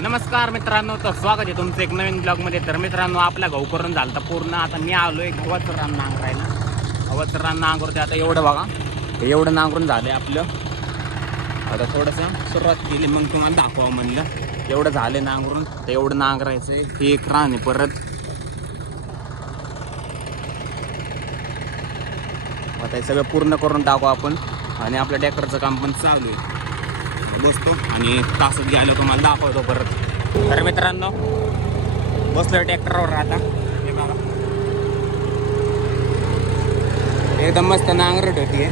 नमस्कार मित्रांनो, तर स्वागत आहे तुमचं एक नवीन ब्लॉगमध्ये. तर मित्रांनो, आपला गहू करून झालं तर पूर्ण. आता मी आलो आहे गव्हाचं रान नांगरायला. गव्हाचं रान नांगरते आता. एवढं बघा, हे एवढं नांगरून झालं आहे आपलं. आता थोडंसं सुरुवात केली, मग तुम्हाला दाखवा म्हणलं. एवढं झालं नांगरून, तर एवढं नांगरायचं आहे. हे एक रान आहे परत. आता हे सगळं पूर्ण करून टाकू आपण. आणि आपलं ट्रॅक्टरचं काम पण चालू आहे. बसतो आणि तासात घ्यायला तुम्हाला दाखवतो परत. तर मित्रांनो, बसलो ट्रॅक्टरवर आता. हे बघा, एकदम मस्त नांगरट होती.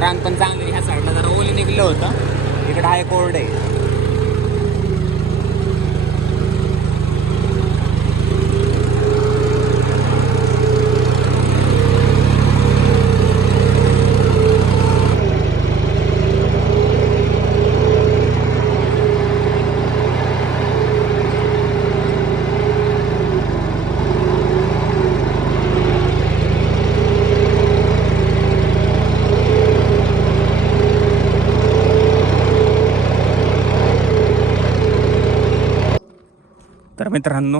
रान पण चांगली. ह्या साईडला जरा ओली निघलं होतं, इकडं आहे कोरड आहे. तर मित्रांनो,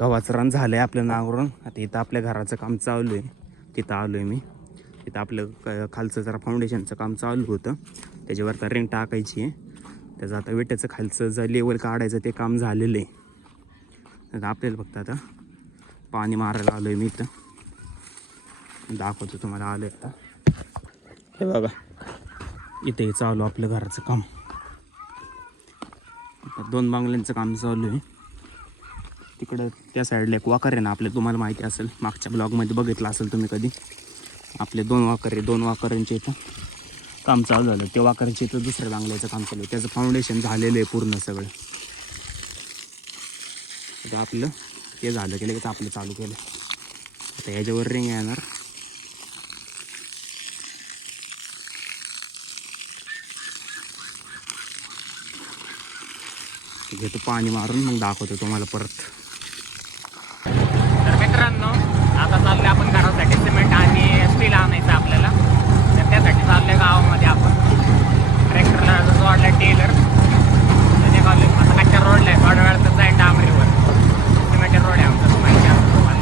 गव्हाचं रान झालं आहे आपलं नांगरून. आता इथं आपल्या घराचं काम चालू आहे. तिथं आलो आहे मी. तिथं आपलं खालचं जरा फाउंडेशनचं काम चालू होतं. त्याच्यावर तर रिंग टाकायची आहे. त्याचं आता विट्याचं खालचं जर लेवल काढायचं ते काम झालेलं आहे. आता आपल्याला फक्त आता पाणी मारायला आलो आहे मी. इथं दाखवतो तुम्हाला. आलं आहे आता. हे बघा, इथे चालू आपलं घराचं काम. आता 2 बांगल्यांचं काम चालू आहे. तिकडं त्या साईडला एक वाकर आहे ना आपल्या, तुम्हाला माहिती असेल, मागच्या ब्लॉगमध्ये बघितलं असेल तुम्ही कधी. आपले 2 वाकर आहे. 2 वाकरांचे इथं काम चालू झालं. त्या वाकरांच्या इथं दुसऱ्या बांगल्याचं काम चालू आहे. त्याचं फाउंडेशन झालेलं आहे पूर्ण सगळं. आता आपलं हे झालं केलं की आपलं चालू केलं. आता याच्यावर रिंग येणार. घेतो पाणी मारून, मग दाखवतो तुम्हाला परत. तर मित्रांनो, आता चालले आपण घरासाठी सिमेंट आणि स्टील आणायचं आपल्याला. तर त्यासाठी चालले गावामध्ये आपण. ट्रॅक्टरला जोडला टेलर. त्याने काढले आता कच्च्या रोडला आहे. थोड्या वेळात जाईल डांबरीवर. सिमेंट रोड आहे आमचा, माहिती आहे तुम्हाला.